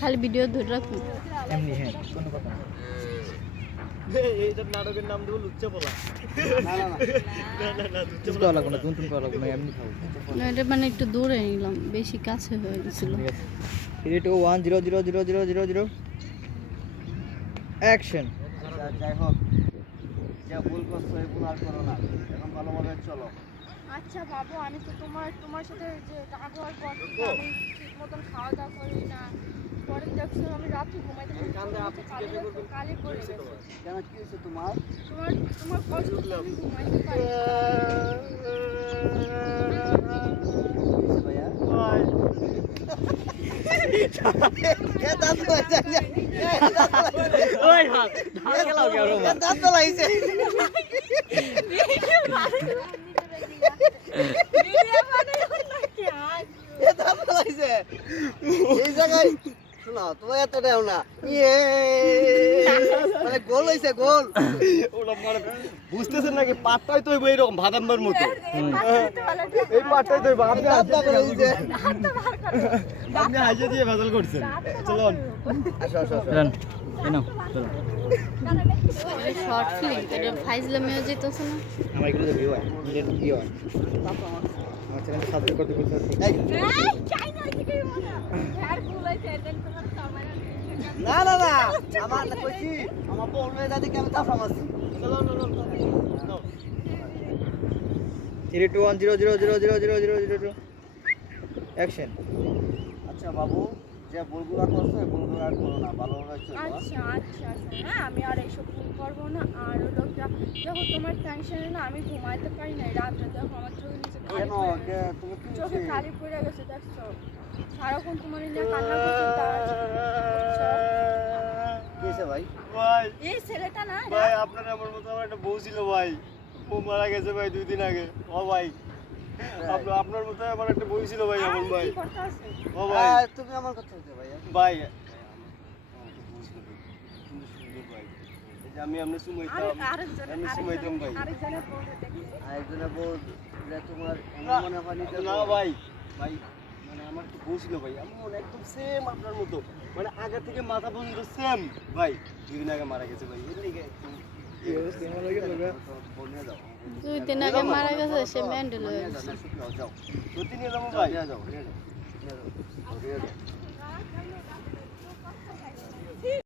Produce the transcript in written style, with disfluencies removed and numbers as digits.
খালি ভিডিও ধরে রাখুন এমনি হ্যাঁ কোনো কথা না এইটার নাটকের নাম দেবো লুচ্চা পোলা না না না না লুচ্চা পোলা লাগবে না তুমি করা লাগবে না এমনি খাও না এটা মানে একটু দূরে নিলাম বেশি কাছে হয়ে গেছিল 3 2 1 0 0 0 0 0 0 অ্যাকশন যাই হোক যা ভুল করছো এগুলো আর করো না এখন ভালোভাবে চলো আচ্ছা বাবু আমি তো তোমার সাথে যে ব্যবহার করছি আমি ঠিক মতন খাওয়া দাওয়া করি না পরে দেখছো আমি রাতে ঘুমাইতে কালি পড়ে গেছে কেন কি হয়েছে তোমার তোমার কষ্ট আমি ঘুমাইতে পারি ভাইয়া ওই হাত ধারে গেলাও কি আর দাঁত তো লাইছে এই জায়গায় শোনা তোমার এত দেও না মানে গোল হয়েছে গোল বুঝতেছেন নাকি পাটটাই তো এইরকম ভাদাম্বার মতো এই পাটটাই তো আপনি হাইজে দিয়ে ভেজাল করছেন চলুন আসো আসো আসো শর্ট ফিল্ম এটা ফাইজলামিও যেতেছে না আমার এগুলো তো ভিউ হয় মিলিয়ন ভিউ হয় আমার চ্যানেলে সাবস্ক্রাইব করতে ভুলতে না না না আমার কইছি আমার বলবে দাদিকে আমি তাফা মারছি চলো চলো 3 2 1 0 0 0 0 0 0 0 অ্যাকশন আচ্ছা বাবু যে ভুলগুলো করছো এই ভুলগুলো আর করো না ভালোভাবে চলো আচ্ছা আচ্ছা হ্যাঁ আমি আর এইসব ভুল করবো না আর লোকটা দেখো তোমার টেনশনে না আমি ঘুমাইতে পারি না রাত্রে দেখো আমার চোখের নিচে কেন তুমি কি চোখে কালি পড়ে গেছে দেখছো সারাক্ষণ তোমার নিয়ে কান্না করতে কিসে ভাই ভাই এই ছেলেটা না ভাই আপনার আমার মতো আমার একটা বউ ছিল ভাই ও মারা গেছে ভাই 2 দিন আগে ও ভাই আপনার মতো আমার একটা বউ ছিল ভাই আমার ভাই ও ভাই তুমি আমার কথা বলতে ভাই ভাই আমি আপনি সুমাইতাম আমি সুমাইতাম ভাই আরেকজনের বউ যে তোমার মনে হয় না ভাই ভাই মানে আমার তো বউ ছিল ভাই আমি মনে একদম সেম আপনার মতো মানে আগা থেকে মাথা পর্যন্ত সেম ভাই 2 দিন আগে মারা গেছে ভাই এর লিগে দুই দিন আগে মারা গেছে সে মেন্টাল হয়ে গেছে সত্যি নিয়ে যাবো ভাই যাও